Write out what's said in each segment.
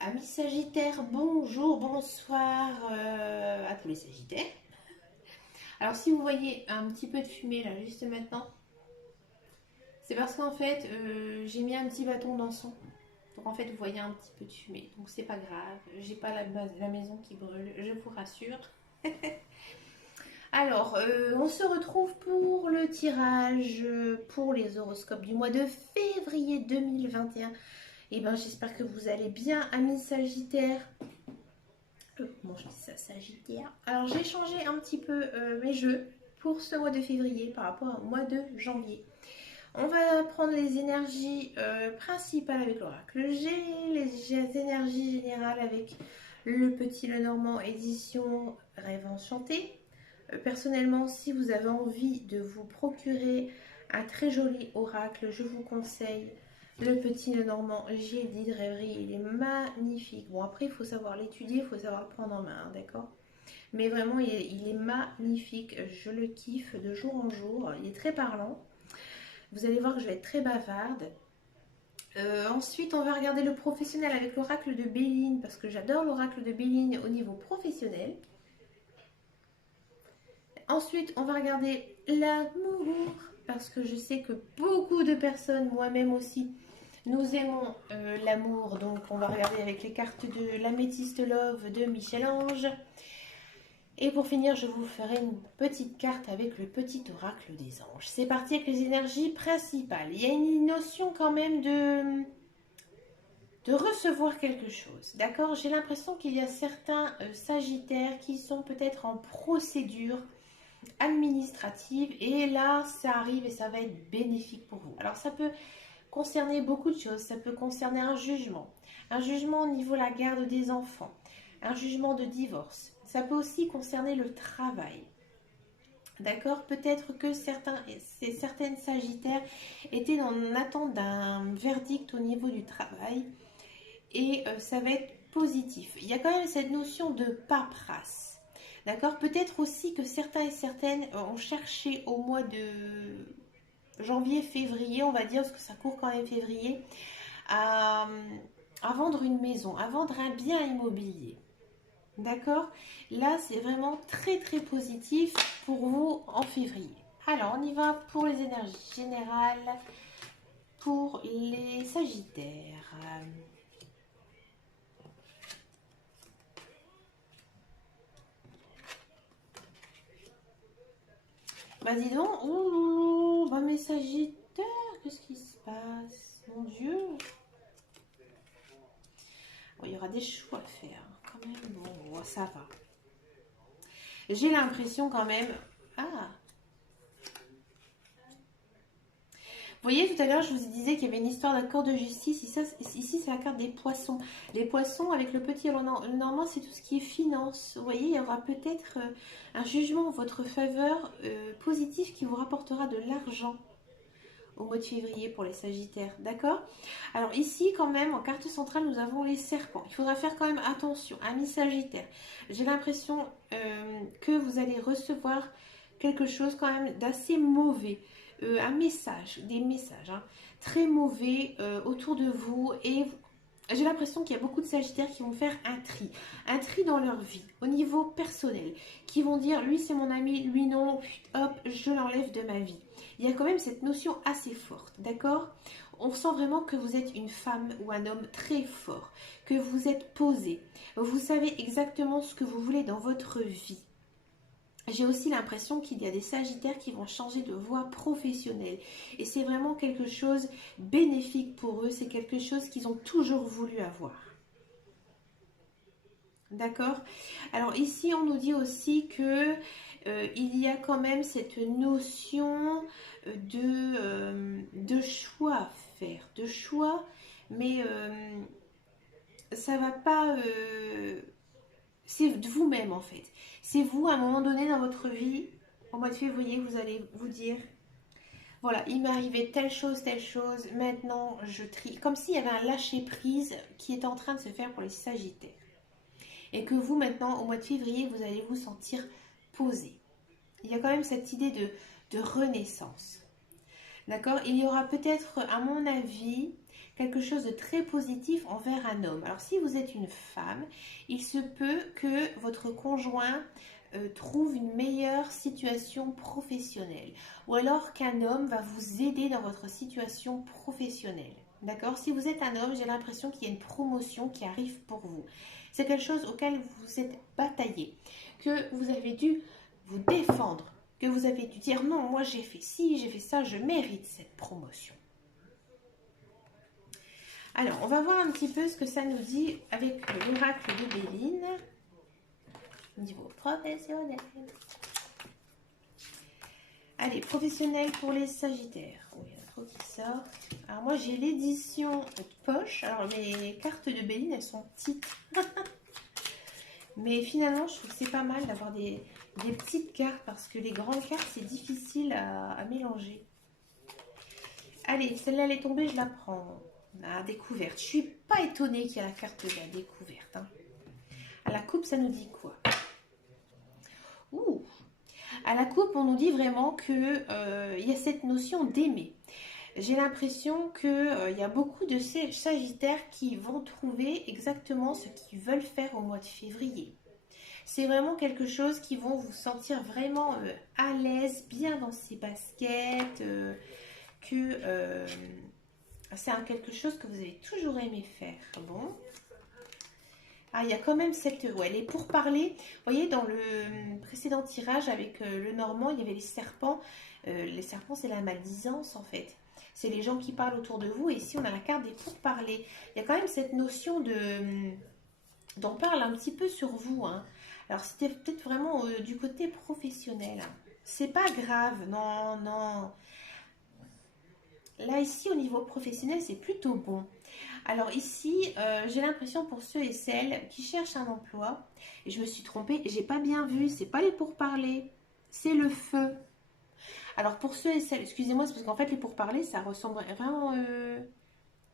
Amis Sagittaires, bonjour, bonsoir à tous les Sagittaires. Alors si vous voyez un petit peu de fumée là juste maintenant, c'est parce qu'en fait j'ai mis un petit bâton d'encens. Donc en fait vous voyez un petit peu de fumée. Donc c'est pas grave, j'ai pas la maison qui brûle, je vous rassure. Alors on se retrouve pour le tirage pour les horoscopes du mois de février 2021. Et ben j'espère que vous allez bien, amis Sagittaires. Comment je dis ça, Sagittaire. Alors j'ai changé un petit peu mes jeux pour ce mois de février par rapport au mois de janvier. On va prendre les énergies principales avec l'oracle G, les énergies générales avec le Petit Lenormand édition Rêve Enchanté. Personnellement, si vous avez envie de vous procurer un très joli oracle, je vous conseille le Petit Lenormand J'ai dit de rêverie. Il est magnifique. Bon, après, il faut savoir l'étudier, il faut savoir le prendre en main, hein, d'accord. Mais vraiment, il est magnifique. Je le kiffe de jour en jour. Il est très parlant. Vous allez voir que je vais être très bavarde. Ensuite, on va regarder le professionnel avec l'oracle de Béline, parce que j'adore l'oracle de Béline au niveau professionnel. Ensuite, on va regarder l'amour, parce que je sais que beaucoup de personnes, moi-même aussi, nous aimons l'amour. Donc, on va regarder avec les cartes de l'Améthyste Love de Michel-Ange. Et pour finir, je vous ferai une petite carte avec le petit oracle des anges. C'est parti avec les énergies principales. Il y a une notion quand même de recevoir quelque chose. D'accord? J'ai l'impression qu'il y a certains sagittaires qui sont peut-être en procédure administrative et là ça arrive et ça va être bénéfique pour vous. Alors ça peut concerner beaucoup de choses, ça peut concerner un jugement au niveau de la garde des enfants, un jugement de divorce, ça peut aussi concerner le travail. D'accord? Peut-être que certaines sagittaires étaient en attente d'un verdict au niveau du travail et ça va être positif. Il y a quand même cette notion de paperasse. D'accord? Peut-être aussi que certains et certaines ont cherché au mois de janvier, février, on va dire, parce que ça court quand même février, à, à vendre une maison, à vendre un bien immobilier. D'accord? Là, c'est vraiment très très positif pour vous en février. Alors, on y va pour les énergies générales, pour les sagittaires. Bah dis donc, ouh, bah mes sagittaires, qu'est-ce qui se passe? Mon Dieu. Bon, il y aura des choix à faire, quand même, bon, ça va. J'ai l'impression quand même... Ah, vous voyez, tout à l'heure, je vous disais qu'il y avait une histoire d'accord de justice. Ici, c'est la carte des poissons. Les poissons, avec le petit normand, c'est tout ce qui est finance. Vous voyez, il y aura peut-être un jugement en votre faveur positif qui vous rapportera de l'argent au mois de février pour les sagittaires. D'accord? Alors ici, quand même, en carte centrale, nous avons les serpents. Il faudra faire quand même attention, amis sagittaires. J'ai l'impression que vous allez recevoir quelque chose quand même d'assez mauvais. Un message, des messages hein, très mauvais autour de vous et j'ai l'impression qu'il y a beaucoup de sagittaires qui vont faire un tri dans leur vie, au niveau personnel, qui vont dire lui c'est mon ami, lui non, hop, je l'enlève de ma vie. Il y a quand même cette notion assez forte, d'accord? On sent vraiment que vous êtes une femme ou un homme très fort, que vous êtes posé, vous savez exactement ce que vous voulez dans votre vie. J'ai aussi l'impression qu'il y a des sagittaires qui vont changer de voie professionnelle. Et c'est vraiment quelque chose bénéfique pour eux. C'est quelque chose qu'ils ont toujours voulu avoir. D'accord? Alors ici, on nous dit aussi que il y a quand même cette notion de choix à faire. De choix, mais ça va pas... c'est de vous-même en fait. C'est vous, à un moment donné dans votre vie, au mois de février, vous allez vous dire, voilà, il m'est arrivé telle chose, maintenant je trie. Comme s'il y avait un lâcher-prise qui est en train de se faire pour les sagittaires. Et que vous, maintenant, au mois de février, vous allez vous sentir posé. Il y a quand même cette idée de renaissance. D'accord? Il y aura peut-être, à mon avis, quelque chose de très positif envers un homme. Alors si vous êtes une femme, il se peut que votre conjoint trouve une meilleure situation professionnelle. Ou alors qu'un homme va vous aider dans votre situation professionnelle. D'accord? Si vous êtes un homme, j'ai l'impression qu'il y a une promotion qui arrive pour vous. C'est quelque chose auquel vous vous êtes bataillé, que vous avez dû vous défendre, que vous avez dû dire non, moi j'ai fait ci, j'ai fait ça, je mérite cette promotion. Alors, on va voir un petit peu ce que ça nous dit avec l'oracle de Béline. Niveau professionnel. Allez, professionnel pour les Sagittaires. Oui, il y en a trop qui sortent. Alors moi, j'ai l'édition de poche. Alors, mes cartes de Béline, elles sont petites. Mais finalement, je trouve que c'est pas mal d'avoir des petites cartes parce que les grandes cartes, c'est difficile à mélanger. Allez, celle-là, elle est tombée, je la prends. La découverte. Je suis pas étonnée qu'il y ait la carte de la découverte. Hein. À la coupe, ça nous dit quoi? Ouh. À la coupe, on nous dit vraiment qu'il y a cette notion d'aimer. J'ai l'impression qu'il y a beaucoup de ces Sagittaires qui vont trouver exactement ce qu'ils veulent faire au mois de février. C'est vraiment quelque chose qui vont vous sentir vraiment à l'aise, bien dans ses baskets, c'est quelque chose que vous avez toujours aimé faire. Bon. Ah, il y a quand même cette... Ouais, les pourparlers. Vous voyez, dans le précédent tirage avec le Normand, il y avait les serpents. Les serpents, c'est la maldiisance, en fait. C'est les gens qui parlent autour de vous. Et ici, on a la carte des pourparlers. Il y a quand même cette notion de... d'en parle un petit peu sur vous. Hein. Alors, c'était peut-être vraiment du côté professionnel. C'est pas grave. Non, non. Là, ici, au niveau professionnel, c'est plutôt bon. Alors ici, j'ai l'impression pour ceux et celles qui cherchent un emploi, et je me suis trompée, j'ai pas bien vu, c'est pas les pourparlers, c'est le feu. Alors pour ceux et celles, excusez-moi, c'est parce qu'en fait les pourparlers, ça ressemble vraiment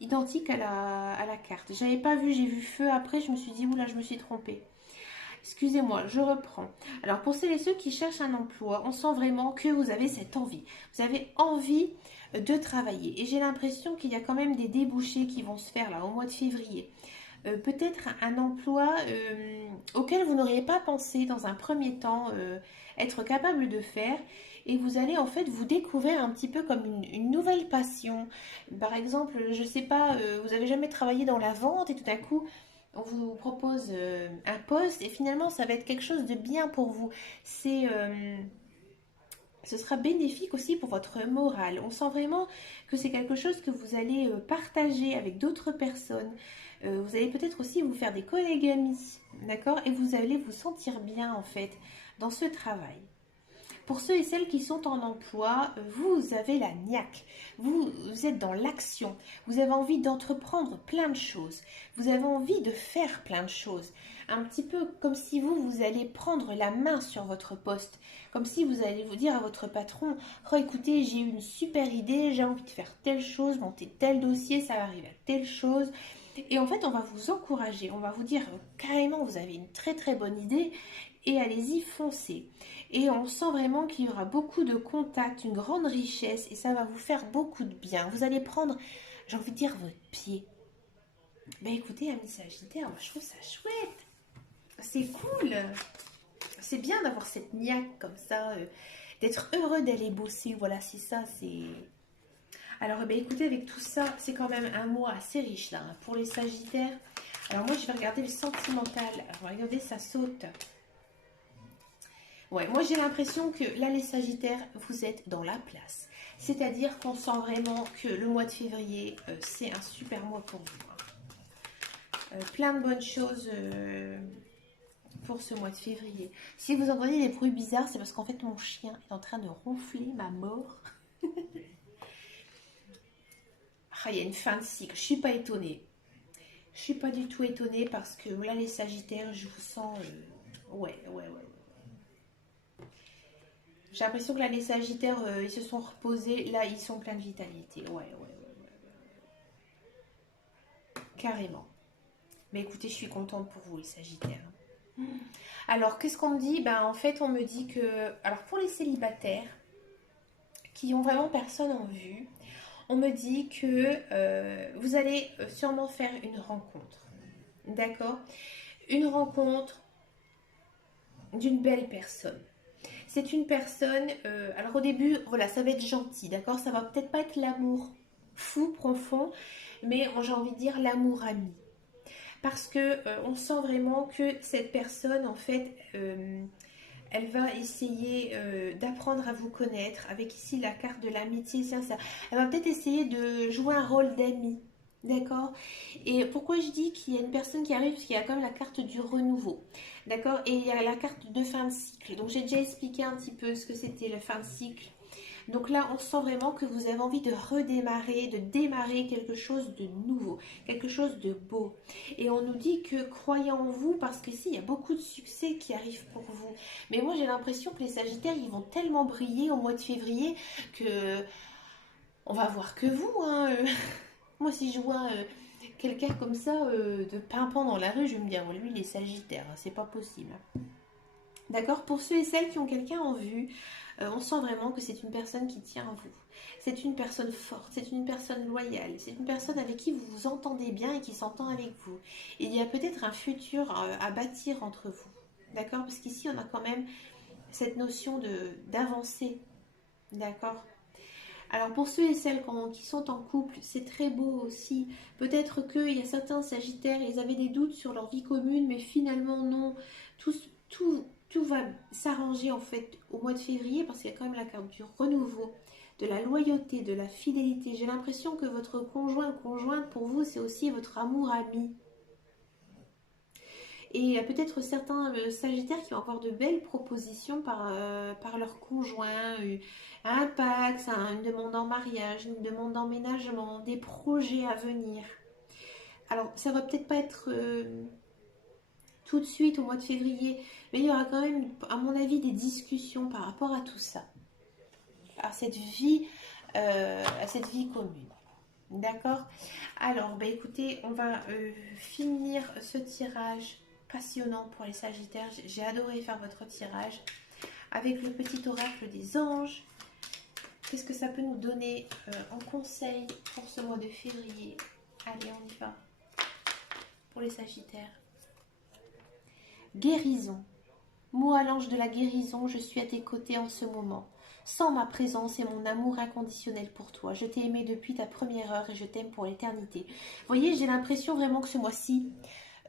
identique à la carte. J'avais pas vu, j'ai vu feu après, je me suis dit, oula, je me suis trompée. Excusez-moi, je reprends. Alors pour celles et ceux qui cherchent un emploi, on sent vraiment que vous avez cette envie. Vous avez envie de travailler. Et j'ai l'impression qu'il y a quand même des débouchés qui vont se faire là au mois de février. Peut-être un emploi auquel vous n'auriez pas pensé dans un premier temps être capable de faire. Et vous allez en fait vous découvrir un petit peu comme une nouvelle passion. Par exemple, je ne sais pas, vous n'avez jamais travaillé dans la vente et tout à coup on vous propose un poste et finalement ça va être quelque chose de bien pour vous. Ce sera bénéfique aussi pour votre morale. On sent vraiment que c'est quelque chose que vous allez partager avec d'autres personnes. Vous allez peut-être aussi vous faire des collègues amis, d'accord? Et vous allez vous sentir bien en fait dans ce travail. Pour ceux et celles qui sont en emploi, vous avez la niaque, vous êtes dans l'action, vous avez envie d'entreprendre plein de choses, vous avez envie de faire plein de choses. Un petit peu comme si vous allez prendre la main sur votre poste, comme si vous allez vous dire à votre patron, oh écoutez, j'ai eu une super idée, j'ai envie de faire telle chose, monter tel dossier, ça va arriver à telle chose. Et en fait, on va vous encourager, on va vous dire carrément, vous avez une très très bonne idée et allez-y, foncez. Et on sent vraiment qu'il y aura beaucoup de contacts, une grande richesse et ça va vous faire beaucoup de bien. Vous allez prendre, j'ai envie de dire, votre pied. Ben écoutez, amis Sagittaires, moi je trouve ça chouette. C'est cool. C'est bien d'avoir cette niaque comme ça, d'être heureux d'aller bosser. Voilà, c'est ça, c'est... Alors, ben écoutez, avec tout ça, c'est quand même un mois assez riche là, hein, pour les Sagittaires. Alors moi, je vais regarder le sentimental. Alors, regardez, ça saute. Ouais, moi j'ai l'impression que là les Sagittaires, vous êtes dans la place. C'est-à-dire qu'on sent vraiment que le mois de février, c'est un super mois pour vous. Hein. Plein de bonnes choses pour ce mois de février. Si vous entendez des bruits bizarres, c'est parce qu'en fait mon chien est en train de ronfler ma mort. Ah, il y a une fin de cycle, je suis pas étonnée. Je suis pas du tout étonnée parce que là les Sagittaires, je vous sens... ouais. J'ai l'impression que là, les Sagittaires, ils se sont reposés. Là, ils sont pleins de vitalité. Ouais. Carrément. Mais écoutez, je suis contente pour vous, les Sagittaires. Alors, qu'est-ce qu'on me dit? Ben, en fait, on me dit que... Alors, pour les célibataires qui ont vraiment personne en vue, On me dit que vous allez sûrement faire une rencontre. D'accord? Une rencontre d'une belle personne. C'est une personne, alors au début, voilà, ça va être gentil, d'accord? Ça va peut-être pas être l'amour fou, profond, mais j'ai envie de dire l'amour ami. Parce que on sent vraiment que cette personne, en fait, elle va essayer d'apprendre à vous connaître, avec ici la carte de l'amitié sincère. Elle va peut-être essayer de jouer un rôle d'ami, d'accord? Et pourquoi je dis qu'il y a une personne qui arrive, parce qu'il y a quand même la carte du renouveau, d'accord? Et il y a la carte de fin de cycle. Donc j'ai déjà expliqué un petit peu ce que c'était le fin de cycle. Donc là, on sent vraiment que vous avez envie de redémarrer, de démarrer quelque chose de nouveau, quelque chose de beau. Et on nous dit que croyez en vous parce que si, il y a beaucoup de succès qui arrivent pour vous. Mais moi, j'ai l'impression que les Sagittaires, ils vont tellement briller au mois de février que on va voir que vous, hein. Moi, si je vois quelqu'un comme ça de pimpant dans la rue, je vais me dire, oh, lui, il est Sagittaire, hein, c'est pas possible. D'accord? Pour ceux et celles qui ont quelqu'un en vue, on sent vraiment que c'est une personne qui tient à vous. C'est une personne forte, c'est une personne loyale, c'est une personne avec qui vous vous entendez bien et qui s'entend avec vous. Il y a peut-être un futur à bâtir entre vous. D'accord? Parce qu'ici, on a quand même cette notion d'avancer. D'accord? Alors pour ceux et celles qui sont en couple, c'est très beau aussi. Peut-être qu'il y a certains Sagittaires, ils avaient des doutes sur leur vie commune, mais finalement non. Tout, tout va s'arranger en fait au mois de février parce qu'il y a quand même la carte du renouveau, de la loyauté, de la fidélité. J'ai l'impression que votre conjoint ou conjointe pour vous, c'est aussi votre amour ami. Et il y a peut-être certains Sagittaires qui ont encore de belles propositions par leur conjoint, un Pax, une demande en mariage, une demande d'emménagement, des projets à venir. Alors, ça va peut-être pas être tout de suite au mois de février, mais il y aura quand même, à mon avis, des discussions par rapport à tout ça, à cette vie commune. D'accord? Alors, bah écoutez, on va finir ce tirage passionnant pour les Sagittaires. J'ai adoré faire votre tirage avec le petit oracle des anges. Qu'est-ce que ça peut nous donner en conseil pour ce mois de février? Allez, on y va. Pour les Sagittaires. Guérison. Moi, l'ange de la guérison, je suis à tes côtés en ce moment. Sans ma présence et mon amour inconditionnel pour toi. Je t'ai aimé depuis ta première heure et je t'aime pour l'éternité. Vous voyez, j'ai l'impression vraiment que ce mois-ci,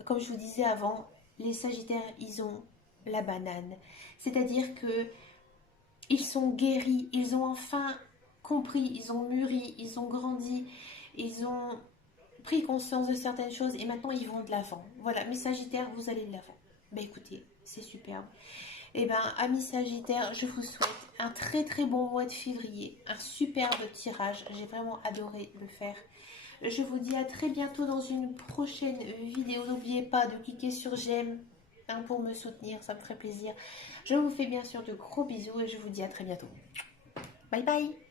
comme je vous disais avant, les Sagittaires, ils ont la banane. C'est-à-dire que ils sont guéris, ils ont enfin compris, ils ont mûri, ils ont grandi, ils ont pris conscience de certaines choses et maintenant ils vont de l'avant. Voilà, mes Sagittaires, vous allez de l'avant. Ben écoutez, c'est superbe. Eh bien, amis Sagittaires, je vous souhaite un très très bon mois de février, un superbe tirage. J'ai vraiment adoré le faire. Je vous dis à très bientôt dans une prochaine vidéo. N'oubliez pas de cliquer sur j'aime pour me soutenir, ça me ferait plaisir. Je vous fais bien sûr de gros bisous et je vous dis à très bientôt. Bye bye!